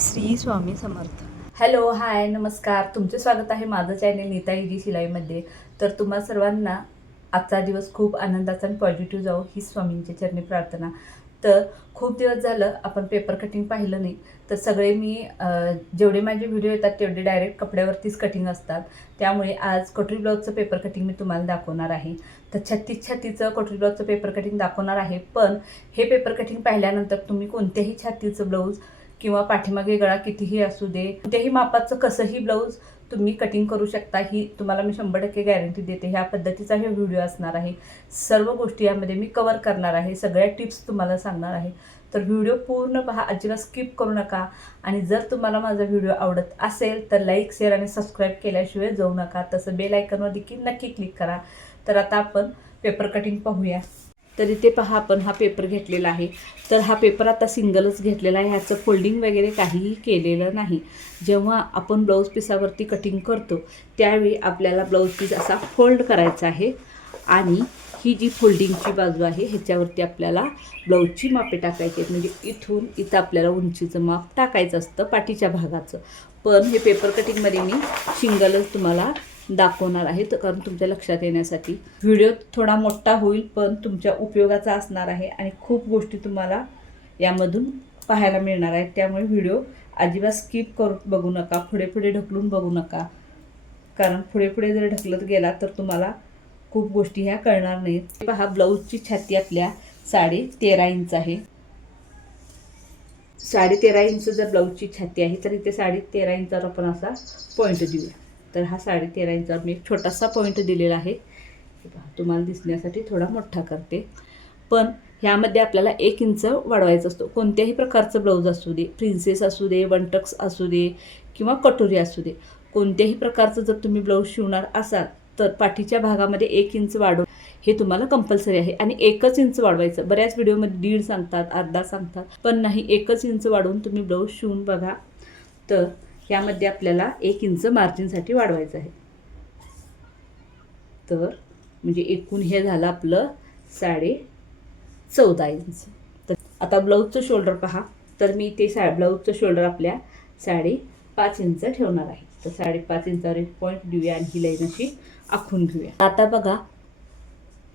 Shri Swami Samarth. Hello hi नमस्कार. तुमचे स्वागत आहे माझं चॅनेल नीता जी शिलाईमध्ये. तर तुम्हा सर्वांना आजचा दिवस खूप आनंदाचा आणि पॉझिटिव्ह जाऊ ही स्वामींची चरणी प्रार्थना. तर खूप दिवस झालं आपण पेपर कटिंग पाहिलं नाही. तर सगळे मी जेवढे माझे व्हिडिओ येतात तेवढे डायरेक्ट कपड्यावरतीच कटिंग असतात. त्यामुळे आज कटोरी ब्लाऊजचं पेपर कटिंग मी तुम्हाला दाखवणार आहे. तर छत्तीस छातीचं कटोरी ब्लाऊजचं पेपर कटिंग दाखवणार आहे. पण हे पेपर कटिंग पाहिल्यानंतर तुम्ही कोणत्याही छातीचं ब्लाऊज किंवा पाठीमागे गळा कितीही असू दे कोणत्याही मापाचं कसंही ब्लाऊज तुम्ही कटिंग करू शकता ही तुम्हाला मी शंभर टक्के गॅरंटी देते. ह्या पद्धतीचा हे व्हिडिओ असणार आहे. सर्व गोष्टी यामध्ये मी कवर करणार आहे. सगळ्या टिप्स तुम्हाला सांगणार आहे. तर व्हिडिओ पूर्ण पहा अजिबात स्किप करू नका. आणि जर तुम्हाला माझा व्हिडिओ आवडत असेल तर लाईक शेअर आणि सबस्क्राईब केल्याशिवाय जाऊ नका. तसं बेल आयकनवर देखील नक्की क्लिक करा. तर आता आपण पेपर कटिंग पाहूया. तर इथे पहा आपण हा पेपर घेतलेला आहे. तर हा पेपर आता सिंगलच घेतलेला आहे. ह्याचं फोल्डिंग वगैरे काहीही केलेलं नाही. जेव्हा आपण ब्लाऊज पिसावरती कटिंग करतो त्यावेळी आपल्याला ब्लाऊज पीस असा फोल्ड करायचा आहे. आणि ही जी फोल्डिंगची बाजू आहे ह्याच्यावरती आपल्याला ब्लाऊजची मापे टाकायची आहेत. म्हणजे इथून इथं आपल्याला उंचीचं माप टाकायचं असतं पाठीच्या भागाचं. पण हे पेपर कटिंगमध्ये मी सिंगलच तुम्हाला दाखवणार आहे. तर कारण तुमच्या लक्षात येण्यासाठी व्हिडिओ थोडा मोठा होईल पण तुमच्या उपयोगाचा असणार आहे आणि खूप गोष्टी तुम्हाला यामधून पाहायला मिळणार आहेत. त्यामुळे व्हिडिओ अजिबात स्किप करून बघू नका. पुढे पुढे ढकलून बघू नका. कारण पुढे पुढे जर ढकलत गेला तर तुम्हाला खूप गोष्टी ह्या कळणार नाहीत. पहा ब्लाऊजची छाती आपल्या साडे तेरा इंच आहे. साडे तेरा इंच जर ब्लाऊजची छाती आहे तर इथे साडे तेरा इंचावर आपण असा पॉईंट देऊया. तर हा साडे तेरा इंचावर मी एक छोटासा पॉईंट दिलेला आहे. तुम्हाला दिसण्यासाठी थोडा मोठा करते. पण ह्यामध्ये आपल्याला एक इंच वाढवायचा असतो. कोणत्याही प्रकारचं ब्लाऊज असू दे प्रिन्सेस असू दे वनटक्स असू दे किंवा कटोरी असू दे कोणत्याही प्रकारचं जर तुम्ही ब्लाऊज शिवणार असाल तर पाठीच्या भागामध्ये एक इंच वाढव. हे तुम्हाला कंपल्सरी आहे. आणि एकच इंच वाढवायचं. बऱ्याच व्हिडिओमध्ये दीड सांगतात अर्धा सांगतात पण नाही एकच इंच वाढवून तुम्ही ब्लाऊज शिवून बघा. तर ह्यामध्ये आपल्याला एक इंच मार्जिनसाठी वाढवायचं आहे. तर म्हणजे एकूण हे झालं आपलं साडे चौदा इंच. तर आता ब्लाऊजचं शोल्डर पहा. तर मी ते सा ब्लाऊजचं शोल्डर आपल्या साडे पाच इंच ठेवणार आहे. तर साडेपाच इंचावर एक पॉईंट देऊया आणि ही लाईन अशी आखून घेऊया. आता बघा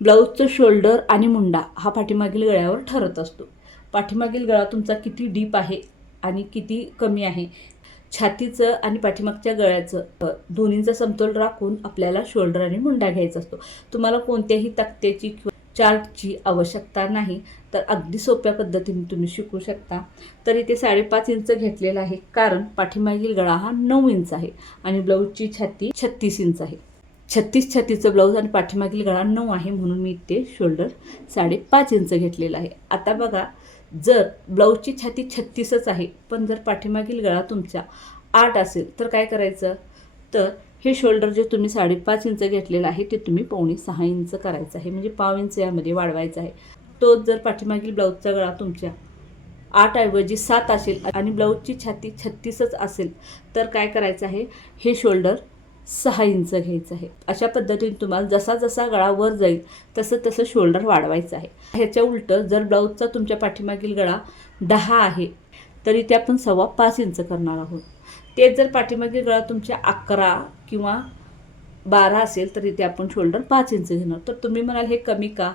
ब्लाऊजचं शोल्डर आणि मुंडा हा पाठीमागील गळ्यावर ठरत असतो. पाठीमागील गळा तुमचा किती डीप आहे आणि किती कमी आहे छातीचं आणि पाठीमागच्या गळ्याचं दोन्हींचा समतोल राखून आपल्याला शोल्डर आणि मुंडा घ्यायचा असतो. तुम्हाला कोणत्याही तक्त्याची किंवा चार्टची आवश्यकता नाही तर अगदी सोप्या पद्धतीने तुम्ही शिकू शकता. तर इथे साडेपाच इंच घेतलेला आहे कारण पाठीमागील गळा हा नऊ इंच आहे आणि ब्लाऊजची छाती छत्तीस इंच आहे. छत्तीस छातीचं ब्लाऊज आणि पाठीमागील गळा नऊ आहे म्हणून मी इथे शोल्डर साडेपाच इंच घेतलेला आहे. आता बघा जर ब्लाऊजची छाती छत्तीसच आहे पण जर पाठीमागील गळा तुमचा आठ असेल तर काय करायचं? तर हे शोल्डर जे तुम्ही साडेपाच इंच घेतलेलं आहे ते तुम्ही पावणे सहा इंच करायचं आहे. म्हणजे पाव इंच यामध्ये वाढवायचा आहे. तोच जर पाठीमागील ब्लाऊजचा गळा तुमच्या आठ ऐवजी सात असेल आणि ब्लाऊजची छाती छत्तीसच असेल तर काय करायचं आहे? हे शोल्डर सहा इंच घ्यायचं आहे. अशा पद्धतीने तुम्हाला जसा जसा गळा वर जाईल तसं तसं शोल्डर वाढवायचं आहे. ह्याच्या उलटं जर ब्लाऊजचा तुमच्या पाठीमागील गळा दहा आहे तरी ते आपण सव्वा पाच इंच करणार आहोत. तेच जर पाठीमागील गळा तुमच्या अकरा किंवा बारा असेल तर इथे आपण शोल्डर पाच इंच घेणार. तर तुम्ही म्हणाल हे कमी का?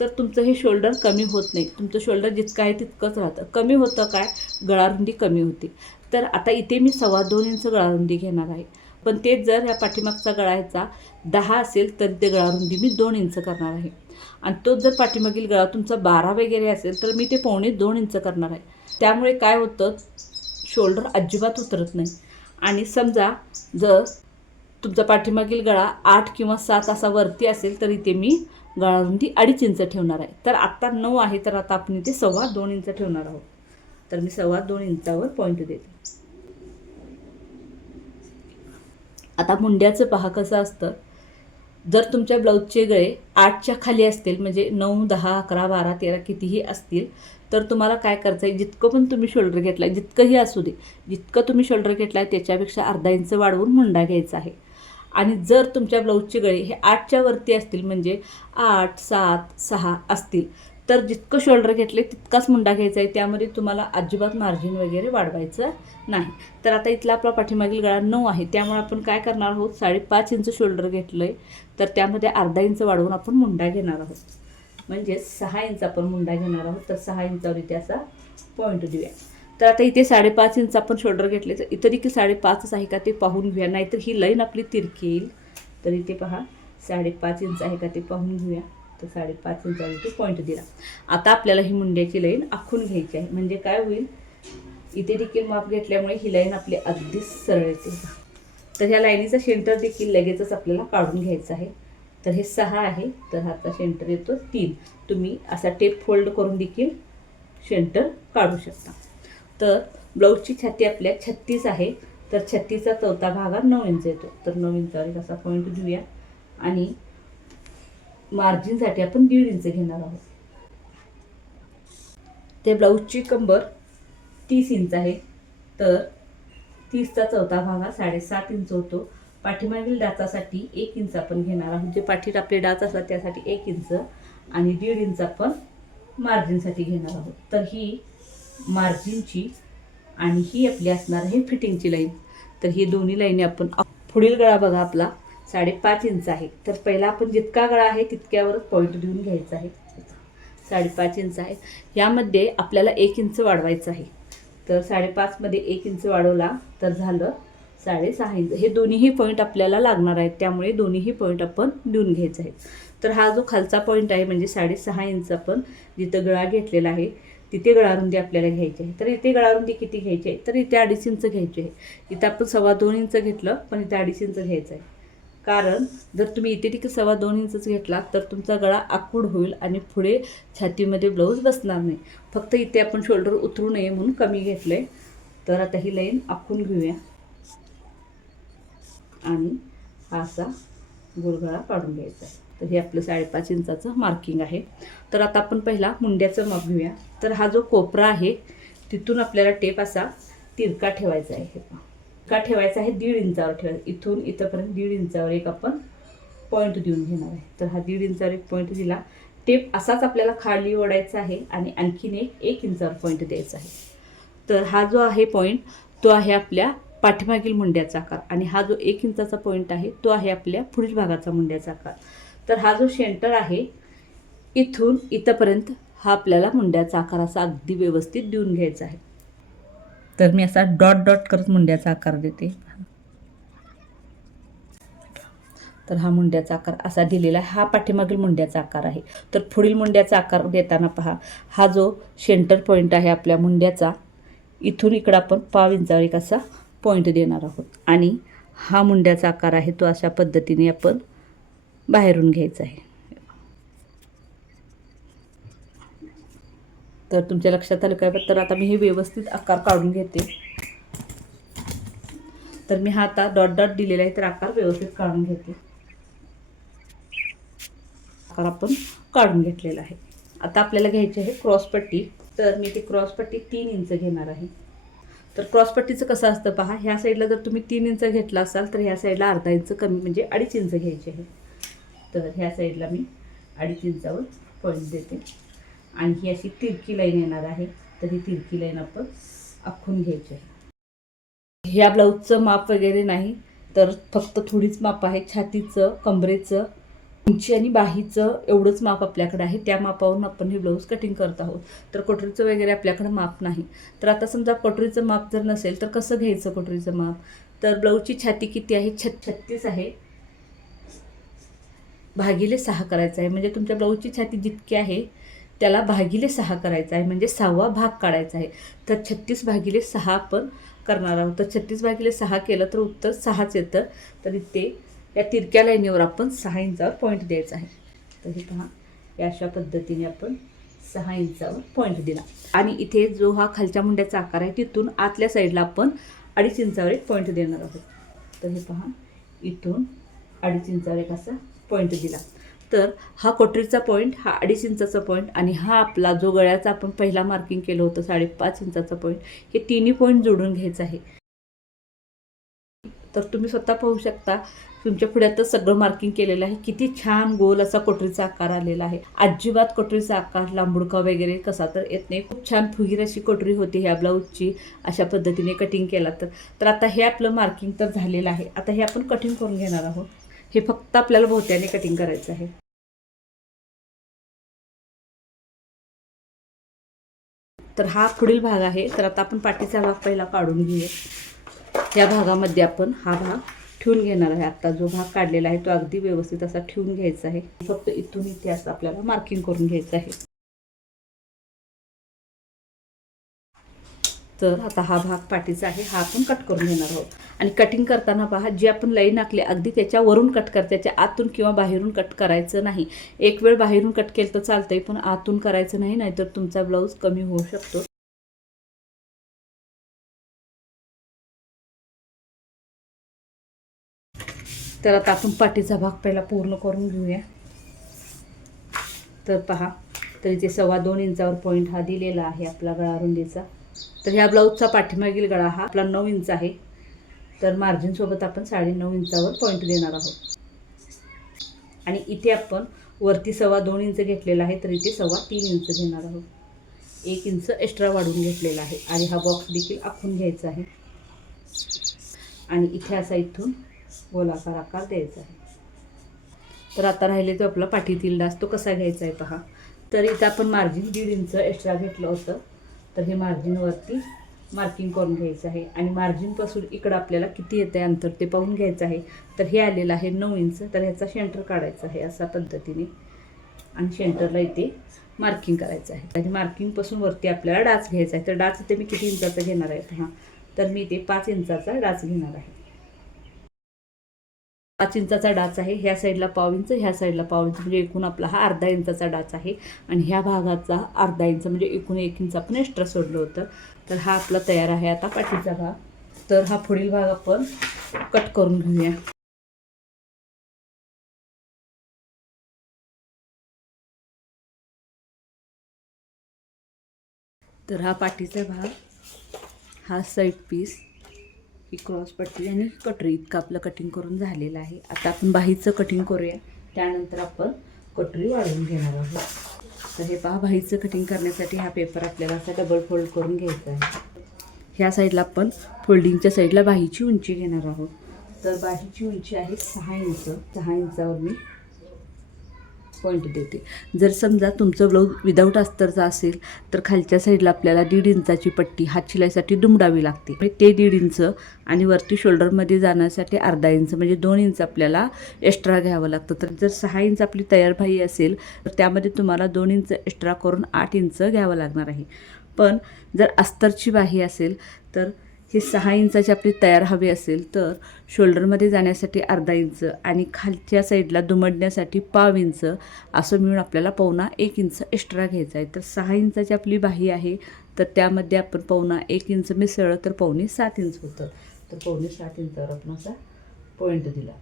तर तुमचं हे शोल्डर कमी होत नाही. तुमचं शोल्डर जितकं आहे तितकंच राहतं. कमी होतं काय? गळारुंदी कमी होते. तर आता इथे मी सव्वा दोन इंच गळारुंदी घेणार आहे. पण तेच जर ह्या पाठीमागचा गळा ह्याचा दहा असेल तर ते गळारुंदी मी दोन इंच करणार आहे. आणि तोच जर पाठीमागील गळा तुमचा बारा वगैरे असेल तर मी ते पावणे दोन इंच करणार आहे. त्यामुळे काय होतं? शोल्डर अजिबात उतरत नाही. आणि समजा जर तुमचा पाठीमागील गळा आठ किंवा सात असा वरती असेल तर इथे मी गळारुंदी अडीच इंच ठेवणार आहे. तर आत्ता नऊ आहे तर आता आपण इथे सव्वा दोन इंच ठेवणार आहोत. तर मी सव्वा दोन इंचावर पॉईंट देते. आता मुंड्याचं पहा कसं असतं. जर तुमच्या ब्लाऊजचे गळे आठच्या खाली असतील म्हणजे नऊ दहा अकरा बारा तेरा कितीही असतील तर तुम्हाला काय करायचं आहे? जितकं पण तुम्ही शोल्डर घेतला आहे जितकंही असू दे जितकं तुम्ही शोल्डर घेतला आहे त्याच्यापेक्षा अर्धा इंच वाढवून मुंडा घ्यायचा आहे. आणि जर तुमच्या ब्लाऊजचे गळे हे आठच्या वरती असतील म्हणजे आठ सात सहा असतील तर जितकं शोल्डर घेतले तितकाच मुंडा घ्यायचा आहे. त्यामध्ये तुम्हाला अजिबात मार्जिन वगैरे वाढवायचं नाही. तर आता इथला आपला पाठीमागील गळा नऊ आहे. त्यामुळे आपण काय करणार आहोत? साडेपाच इंच शोल्डर घेतलं आहे तर त्यामध्ये अर्धा इंच वाढवून आपण मुंडा घेणार आहोत. म्हणजे सहा इंच आपण मुंडा घेणार आहोत. तर सहा इंचावर इथे असा पॉईंट देऊया. तर आता इथे साडेपाच इंच आपण शोल्डर घेतले. तर इथं देखील साडेपाचच आहे का ते पाहून घेऊया. नाहीतर ही लाईन आपली तिरकी येईल तर इथे पहा साडेपाच इंच आहे का ते पाहून घेऊया. तर साडेपाच इंचावरती पॉईंट दिला. आता आपल्याला ही मुंड्याची लाईन आखून घ्यायची आहे. म्हणजे काय होईल? इथे देखील माप घेतल्यामुळे ही लाईन आपली अगदीच सरळ येते. तर ह्या लाईनीचा सेंटर देखील लगेचच आपल्याला काढून घ्यायचा आहे. तर हे सहा आहे. तर ह्याचा सेंटर येतो तीन. तुम्ही असा टेप फोल्ड करून देखील सेंटर काढू शकता. तर ब्लाऊजची छाती आपल्या छत्तीस आहे. तर छत्तीसचा चौथा भाग हा नऊ इंच येतो. तर नऊ इंचावर एक असा पॉईंट घेऊया. आणि मार्जिनसाठी आपण दीड इंच घेणार आहोत. ते ब्लाऊजची कंबर तीस इंच आहे. तर तीसचा चौथा भाग हा साडेसात इंच होतो. पाठीमागील डाचासाठी एक इंच आपण घेणार आहोत. जे पाठीत आपले डाच असतात त्यासाठी एक इंच आणि दीड इंच आपण मार्जिनसाठी घेणार आहोत. तर ही मार्जिनची आणि ही आपली असणार आहे फिटिंगची लाईन. तर ही दोन्ही लाईनी आपण पुढील गळा बघा आपला. साडेपाच इंच आहे. तर पहिला आपण जितका गळा आहे तितक्यावरच पॉईंट देऊन घ्यायचा आहे. साडेपाच इंच आहे. यामध्ये आपल्याला एक इंच वाढवायचं आहे. तर साडेपाचमध्ये एक इंच वाढवला तर झालं साडेसहा इंच. हे दोन्हीही पॉईंट आपल्याला लागणार आहेत. त्यामुळे दोन्हीही पॉईंट आपण देऊन घ्यायचं आहे. तर हा जो खालचा पॉईंट आहे म्हणजे साडेसहा इंच आपण जिथं गळा घेतलेला आहे तिथे गळारुंदी आपल्याला घ्यायची आहे. तर इथे गळारुंदी किती घ्यायची आहे? तर इथे अडीच इंच घ्यायची आहे. इथं आपण सव्वा दोन इंच घेतलं पण इथे अडीच इंच घ्यायचं आहे. कारण जर तुम्ही इथे तिथे सव्वा दोन इंचच घेतला तर तुमचा गळा आखूड होईल आणि पुढे छातीमध्ये ब्लाऊज बसणार नाही. फक्त इथे आपण शोल्डर उतरू नये म्हणून कमी घेतलं आहे तर आता ही लाईन आखून घेऊया. आणि हा असा गोलगळा काढून घ्यायचा आहे. तर हे आपलं साडेपाच इंचाचं मार्किंग आहे. तर आता आपण पहिला मुंड्याचं माप घेऊया. तर हा जो कोपरा आहे तिथून आपल्याला टेप असा तिरका ठेवायचा आहे. हे का ठेवायचा आहे दीड इंचावर ठेवायचा इथून इथंपर्यंत दीड इंचावर एक आपण पॉईंट देऊन घेणार आहे. तर हा दीड इंचावर एक पॉईंट दिला. टेप असाच आपल्याला खाली ओढायचा आहे आणि आणखीन एक एक इंचावर पॉईंट द्यायचा आहे. तर हा जो आहे पॉईंट तो आहे आपल्या पाठीमागील मुंड्याचा आकार. आणि हा जो एक इंचाचा पॉईंट आहे तो आहे आपल्या पुढील भागाचा मुंड्याचा आकार. तर हा जो शेंटर आहे इथून इथंपर्यंत हा आपल्याला मुंड्याचा आकार असा अगदी व्यवस्थित देऊन घ्यायचा आहे. तर मी असा डॉट डॉट करत मुंड्याचा आकार देते. तर हा मुंड्याचा आकार असा दिलेला आहे. हा पाठीमागील मुंड्याचा आकार आहे. तर पुढील मुंड्याचा आकार देताना पहा. हा जो सेंटर पॉईंट आहे आपल्या मुंड्याचा इथून इकडं आपण पाव इंचावर एक असा पॉईंट देणार आहोत. आणि हा मुंड्याचा आकार आहे तो अशा पद्धतीने आपण बाहेरून घ्यायचा आहे. तर तुमच्या लक्षात आलं काय? तर आता मी हे व्यवस्थित आकार काढून घेते. तर मी हा आता डॉट डॉट दिलेला आहे तर आकार व्यवस्थित काढून घेते. आकार आपण काढून घेतलेला आहे. आता आपल्याला घ्यायची आहे क्रॉसपट्टी तर मी ती क्रॉसपट्टी तीन इंच घेणार आहे. तर क्रॉसपट्टीचं कसं असतं पहा ह्या साईडला जर तुम्ही तीन इंच घेतला असाल तर ह्या साईडला अर्धा इंच कमी म्हणजे अडीच इंच घ्यायचे आहे. तर ह्या साईडला मी अडीच इंचावर पॉईंट देते. आणि ही अशी तिरकी लाईन येणार आहे तर ही तिरकी लाईन आपण आखून घ्यायची आहे. ह्या ब्लाऊजचं माप वगैरे नाही तर फक्त थोडीच माप आहे. छातीचं कमरेचं उंची आणि बाहीचं एवढंच माप आपल्याकडे आहे. त्या मापावरून आपण हे ब्लाऊज कटिंग करत आहोत. तर कटोरीचं वगैरे आपल्याकडे माप नाही. तर आता समजा कटोरीचं माप जर नसेल तर कसं घ्यायचं कटोरीचं माप? तर ब्लाऊजची छाती किती आहे? छत छत्तीस आहे. भागिले सहा करायचं आहे. म्हणजे तुमच्या ब्लाऊजची छाती जितकी आहे त्याला भागिले सहा करायचा आहे म्हणजे सहावा भाग काढायचा आहे. तर छत्तीस भागिले सहा आपण करणार आहोत. तर छत्तीस भागिले सहा केलं तर उत्तर सहाच येतं. तर इथे या तिरक्या लाईनीवर आपण सहा इंचावर पॉईंट द्यायचा आहे. तर हे पहा या अशा पद्धतीने आपण सहा इंचावर पॉईंट दिला. आणि इथे जो हा खालच्या मुंड्याचा आकार आहे तिथून आतल्या साईडला आपण अडीच इंचावर एक पॉईंट देणार आहोत. तर हे पहा इथून अडीच इंचावर एक असा पॉईंट दिला. तर हा कोटरीचा पॉईंट हा अडीच इंचाचा पॉईंट आणि हा आपला जो गळ्याचा आपण पहिला मार्किंग केलं होतं साडेपाच इंचाचा पॉईंट हे तिन्ही पॉईंट जोडून घ्यायचं आहे. तर तुम्ही स्वतः पाहू शकता तुमच्या पुढ्यातच सगळं मार्किंग केलेलं आहे. किती छान गोल असा कोटरीचा आकार आलेला आहे. अजिबात कोटरीचा आकार लांबुडका वगैरे कसा तर येत नाही. खूप छान फुगीर अशी कोटरी होती ह्या ब्लाऊजची अशा पद्धतीने कटिंग केला तर. तर आता हे आपलं मार्किंग तर झालेलं आहे. आता हे आपण कटिंग करून घेणार आहोत. हे फक्त आपल्याला भोवत्याने कटिंग करायचं आहे. तर हा पुढील भाग आहे. तर आता आपण पाठीचा भाग पहिला काढून घेऊया. या भागामध्ये आपण हा भाग ठेवून घेणार आहे. आता जो भाग काढलेला आहे तो अगदी व्यवस्थित असा ठेवून घ्यायचा आहे. फक्त इथून इथे असं आपल्याला मार्किंग करून घ्यायचं आहे. तर आता हा भाग पाठीचा आहे हा आपण कट करून घेणार आहोत. आणि कटिंग करताना पहा जी आपण लई नाकली अगदी त्याच्यावरून कट कर त्याच्या आतून किंवा बाहेरून कट करायचं नाही. एक वेळ बाहेरून कट केलं तर चालतंय पण आतून करायचं नाही नाहीतर तुमचा ब्लाऊज कमी होऊ शकतो. तर आता आपण पाठीचा भाग पहिला पूर्ण करून घेऊया. तर पहा तर इथे सव्वा दोन इंचावर पॉईंट हा दिलेला आहे आपला गळा रुंदीचा. तर ह्या ब्लाऊजचा पाठीमागील गळा हा आपला नऊ इंच आहे. तर मार्जिनसोबत आपण साडे नऊ इंचावर पॉईंट देणार आहोत. आणि इथे आपण वरती सव्वा दोन इंच घेतलेला आहे तर इथे सव्वा तीन इंच घेणार आहोत. एक इंच एक्स्ट्रा वाढवून घेतलेला आहे आणि हा बॉक्स देखील आखून घ्यायचा आहे. आणि इथे असा इथून गोलाकार आकार द्यायचा आहे. तर आता राहिले तो आपला पाठीतील डास तो कसा घ्यायचा आहे पहा. तर इथं आपण मार्जिन दीड इंच एक्स्ट्रा घेतलं होतं. तर हे मार्जिनवरती मार्किंग करून घ्यायचं आहे. आणि मार्जिनपासून इकडं आपल्याला किती येतं आहे अंतर ते पाहून घ्यायचं आहे. तर हे आलेलं आहे नऊ इंच. तर ह्याचा सेंटर काढायचा आहे अशा पद्धतीने. आणि सेंटरला इथे मार्किंग करायचं आहे. आणि मार्किंगपासून वरती आपल्याला डाच घ्यायचा आहे. तर डाच इथे मी किती इंचाचा घेणार आहे हां तर मी इथे पाच इंचाचा डाच घेणार आहे. पाच इंचाचा डाच आहे ह्या साईडला पाव इंच ह्या साईडला पाव इंच. म्हणजे एकूण आपला हा अर्धा इंचाचा डाच आहे. आणि ह्या भागाचा अर्धा इंच म्हणजे एकूण एक इंच आपण एक्स्ट्रा सोडलं होतं. तर हा आपला तयार आहे आता पाठीचा भाग. तर हा पुढील भाग आपण कट करून घेऊया. तर हा पाठीचा भाग हा साईड पीस ही क्रॉस पट्टी आणि कटरी इतकं आपलं कटिंग करून झालेलं आहे. आता आपण बाहीचं कटिंग करूया. त्यानंतर आपण कटरी वाढवून घेणार आहोत. तर हे पहा बाहीचं कटिंग करण्यासाठी हा पेपर आपल्याला असा डबल फोल्ड करून घ्यायचा आहे. ह्या साईडला आपण फोल्डिंगच्या साईडला बाहीची उंची घेणार आहोत. तर बाहीची उंची आहे सहा इंच. सहा इंचावर मी पॉईंट देते. जर समजा तुमचं ब्लाऊज विदाऊट अस्तरचा असेल तर खालच्या साईडला आपल्याला दीड इंचाची पट्टी हात शिलाईसाठी दुमडावी लागते. म्हणजे ते दीड इंच आणि वरती शोल्डरमध्ये जाण्यासाठी अर्धा इंच म्हणजे दोन इंच आपल्याला एक्स्ट्रा घ्यावं लागतं. तर जर सहा इंच आपली तयार बाही असेल तर त्यामध्ये तुम्हाला दोन इंच एक्स्ट्रा करून आठ इंच घ्यावं लागणार आहे. पण जर अस्तरची बाही असेल तर ही सहा इंचाची आपली तयार हवी असेल तर शोल्डरमध्ये जाण्यासाठी अर्धा इंच आणि खालच्या साईडला दुमडण्यासाठी पाव इंच असं मिळून आपल्याला पावणा एक इंच एक्स्ट्रा घ्यायचा आहे. तर सहा इंचाची आपली बाही आहे तर त्यामध्ये आपण पावणा एक इंच मिसळलं तर पावणे सात इंच होतं. तर पावणे सात इंचावर आपण असा पॉईंट दिला.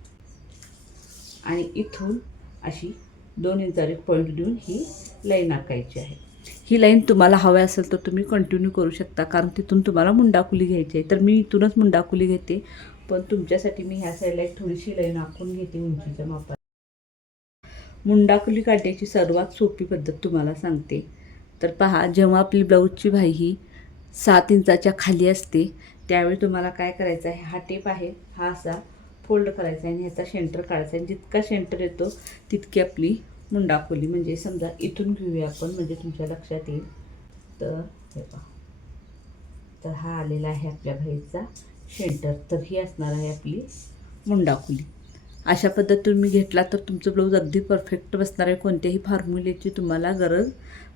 आणि इथून अशी दोन इंचावर एक पॉईंट देऊन ही लाईन आकायची आहे. ही लाईन तुम्हाला हवी असेल तर तुम्ही कंटिन्यू करू शकता. कारण तिथून तुम्हाला मुंडाकुली घ्यायची आहे. तर मी इथूनच मुंडाकुली घेते. पण तुमच्यासाठी मी ह्या साईडला एक थोडीशी लाईन आखून घेते उंचीच्या मापात. मुंडाकुली काढण्याची सर्वात सोपी पद्धत तुम्हाला सांगते. तर पहा जेव्हा आपली ब्लाऊजची भाई ही सात इंचाच्या खाली असते त्यावेळी तुम्हाला काय करायचं आहे? हा टेप आहे. हा असा फोल्ड करायचा आहे आणि ह्याचा सेंटर काढायचा आहे. जितका सेंटर येतो तितकी आपली मुंडाखोली म्हणजे समजा इथून घेऊया आपण म्हणजे तुमच्या लक्षात येईल. तर हे पहा. तर हा आलेला आहे आपल्या बाईचा सेंटर तर ही असणार आहे आपली मुंडाखोली. अशा पद्धतीने तुम्ही घेतला तर तुमचं ब्लाऊज अगदी परफेक्ट बसणार आहे. कोणत्याही फॉर्म्युलेची तुम्हाला गरज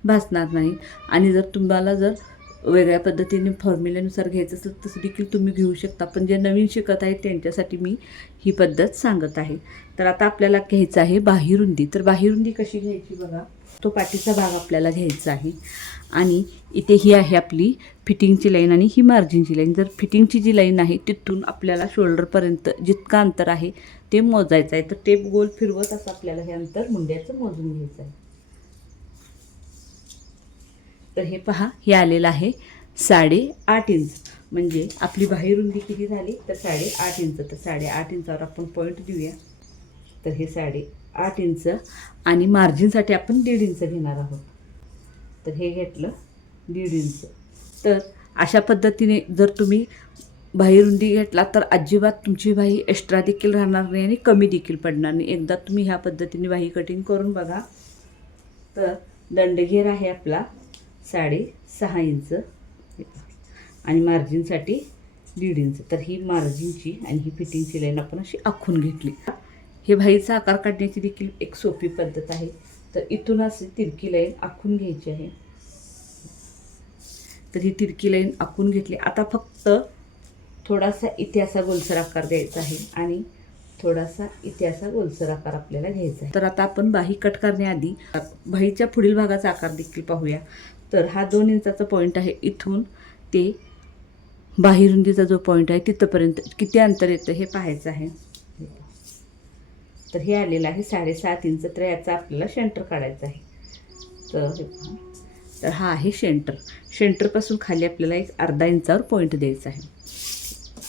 भासणार नाही. आणि जर तुम्हाला जर वेगळ्या पद्धतीने फॉर्म्युल्यानुसार घ्यायचं असेल तसं देखील तुम्ही घेऊ शकता. पण जे नवीन शिकत आहेत त्यांच्यासाठी मी ही पद्धत सांगत आहे. तर आता आपल्याला घ्यायचं आहे बाहिरुंदी. तर बाहिरुंदी कशी घ्यायची बघा? तो पाठीचा भाग आपल्याला घ्यायचा आहे. आणि इथे ही आहे आपली फिटिंगची लाईन आणि ही मार्जिनची लाईन जर फिटिंगची जी लाईन आहे तिथून आपल्याला शोल्डरपर्यंत जितकं अंतर आहे ते मोजायचं आहे. तर टेप गोल फिरवत असं आपल्याला हे अंतर मुंड्याचं मोजून घ्यायचं आहे. तर हे पहा हे आलेलं आहे साडे आठ इंच. म्हणजे आपली बाहेरुंदी किती झाली? तर साडेआठ इंच. तर साडेआठ इंचावर आपण पॉईंट देऊया. तर हे साडे आठ इंच. आणि मार्जिनसाठी आपण दीड इंच घेणार आहोत. तर हे घेतलं दीड इंच. तर अशा पद्धतीने जर तुम्ही बाही रुंदी घेतला तर अजिबात तुमची बाही एक्स्ट्रा देखील राहणार नाही आणि कमी देखील पडणार नाही. एकदा तुम्ही ह्या पद्धतीने बाही कटिंग करून बघा. तर दंडघेर आहे आपला. साडे सहा इंच. आणि मार्जिनसाठी दीड इंच. तर ही मार्जिनची आणि ही फिटिंगची लाईन आपण अशी आखून घेतली. हे भाईचा आकार काढण्याची देखील एक सोपी पद्धत आहे. तर इथून अशी तिरकी लाईन आखून घ्यायची आहे. तर ही तिरकी लाईन आखून घेतली. आता फक्त थोडासा इतिहासा गोलसर आकार द्यायचा आहे आणि थोडासा इतिहासा गोलसर आकार आपल्याला घ्यायचा आहे. तर आता आपण बाही कट करण्याआधी बाहीच्या पुढील भागाचा आकार देखील पाहूया. तर हा दोन इंचाचा पॉईंट आहे. इथून ते बाहेरुंदीचा जो पॉईंट आहे तिथंपर्यंत किती अंतर येतं हे पाहायचं आहे. तर हे आलेलं आहे साडेसात इंच. तर याचा आपल्याला शेंटर काढायचं आहे. तर तर हा आहे शेंटर शेंटरपासून खाली आपल्याला एक अर्धा इंचावर पॉईंट द्यायचा आहे.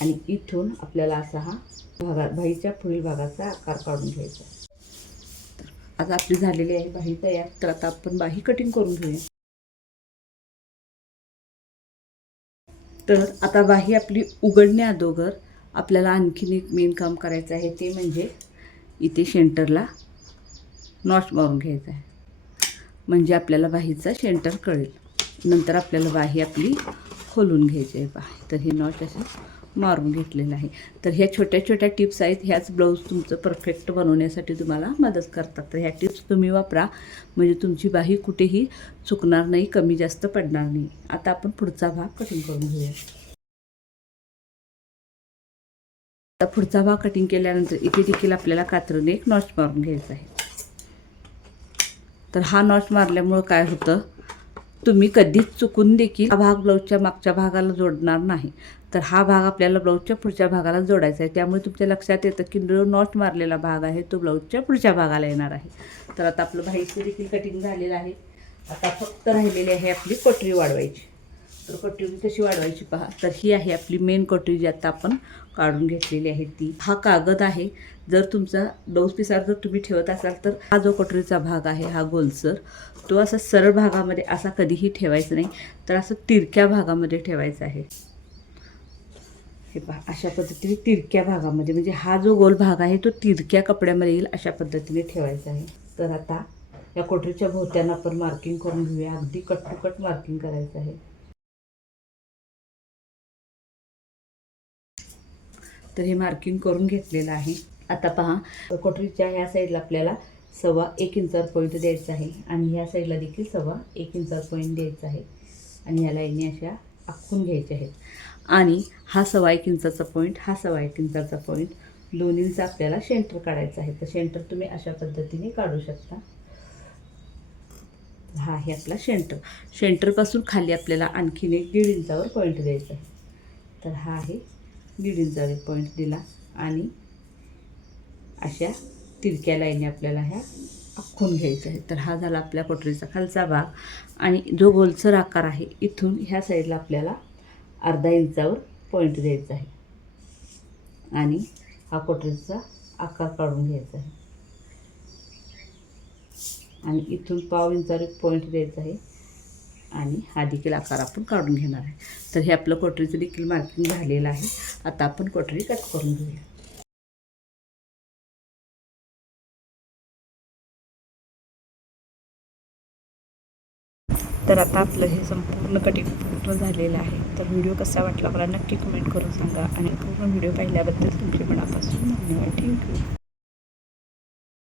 आणि इथून आपल्याला असा हा भागा बाईच्या पुढील भागाचा आकार काढून घ्यायचा तर आता आपली झालेली आहे बाही तयार. तर आता आपण बाही कटिंग करून घेऊया. तर आता बाही आपली उघडण्या अगोदर आपल्याला आणखीन एक मेन काम करायचं आहे ते म्हणजे इथे शेंटरला नॉच मारून घ्यायचा आहे. म्हणजे आपल्याला बाहीचा शेंटर कळेल. नंतर आपल्याला बाही आपली खोलून घ्यायची आहे. बाही तर हे नॉच असं मारून घेतलेलं आहे. तर ह्या छोट्या छोट्या टिप्स आहेत. ह्याच ब्लाऊज तुमचं परफेक्ट बनवण्यासाठी तुम्हाला मदत करतात. तर ह्या टिप्स तुम्ही वापरा. म्हणजे तुमची बाही कुठेही चुकणार नाही कमी जास्त पडणार नाही. आता आपण पुढचा भाग कटिंग करून घेऊया. आता पुढचा भाग कटिंग केल्यानंतर इथे देखील आपल्याला कात्रीने एक नॉच मारून घ्यायचा आहे. तर हा नॉच मारल्यामुळं काय होतं? तुम्ही कधीच चुकून देखील हा भाग ब्लाऊजच्या मागच्या भागाला जोडणार नाही. तर हा भाग आपल्याला ब्लाऊजच्या पुढच्या भागाला जोडायचा आहे. त्यामुळे तुमच्या लक्षात येतं की जो नॉट मारलेला भाग आहे तो ब्लाऊजच्या पुढच्या भागाला येणार आहे. तर आता आपलं भाईचं देखील कटिंग झालेलं आहे. आता फक्त राहिलेली आहे आपली कटरी वाढवायची. तर कटरी कशी वाढवायची पहा. तर ही आहे आपली मेन कटरी जी आता आपण काढून घेतलेली आहे ती. हा कागद आहे. जर तुमचा ब्लाऊज पिसार जर तुम्ही ठेवत असाल तर हा जो कटोरीचा भाग आहे हा गोलसर तो असा सरळ भागामध्ये असा कधीही ठेवायचा नाही. तर असं तिरक्या भागामध्ये ठेवायचा आहे. हे पहा अशा पद्धतीने तिरक्या भागामध्ये म्हणजे हा जो गोल भाग आहे तो तिरक्या कपड्यामध्ये येईल अशा पद्धतीने ठेवायचा आहे. तर आता या कोटरीच्या भोवत्यांना आपण मार्किंग करून घेऊया. अगदी कट टू कट मार्किंग करायचं आहे. तर हे मार्किंग करून घेतलेलं आहे. आता पहा कोटरीच्या ह्या साईडला आपल्याला सव्वा एक इंचावर पॉईंट द्यायचा आहे आणि ह्या साईडला देखील सव्वा एक इंचावर पॉईंट द्यायचा आहे. आणि ह्या लाईनी अशा आखून घ्यायच्या आहेत. आणि हा सव्वा एक इंचाचा पॉईंट हा सव्वा एक इंचाचा पॉईंट दोन्हींचा आपल्याला शेंटर काढायचा आहे. तर शेंटर तुम्ही अशा पद्धतीने काढू शकता. हा आहे आपला शेंटर शेंटरपासून खाली आपल्याला आणखीन एक दीड इंचावर पॉईंट द्यायचा आहे. तर हा आहे दीड इंचावर पॉईंट दिला. आणि अशा तिरक्या लाईनी आपल्याला ह्या आखून घ्यायचं आहे तर हा झाला आपल्या कोटरीचा खालचा भाग. आणि जो गोलसर आकार आहे इथून ह्या साईडला आपल्याला अर्धा इंचावर पॉईंट द्यायचा आहे. आणि हा कोटरीचा आकार काढून घ्यायचा आहे. आणि इथून पाव इंचावर पॉईंट द्यायचा आहे. आणि हा देखील आकार आपण काढून घेणार आहे. तर हे आपलं कोटरीचं देखील मार्किंग झालेलं आहे. आता आपण कोटरी कट करून घेऊया. तर आता आपलं हे संपूर्ण कटिंग पूर्ण झालेलं आहे. तर व्हिडिओ कसा वाटला मला नक्की कमेंट करून सांगा. आणि पूर्ण व्हिडिओ पाहिल्याबद्दल तुमचे मनापासून धन्यवाद. थँक्यू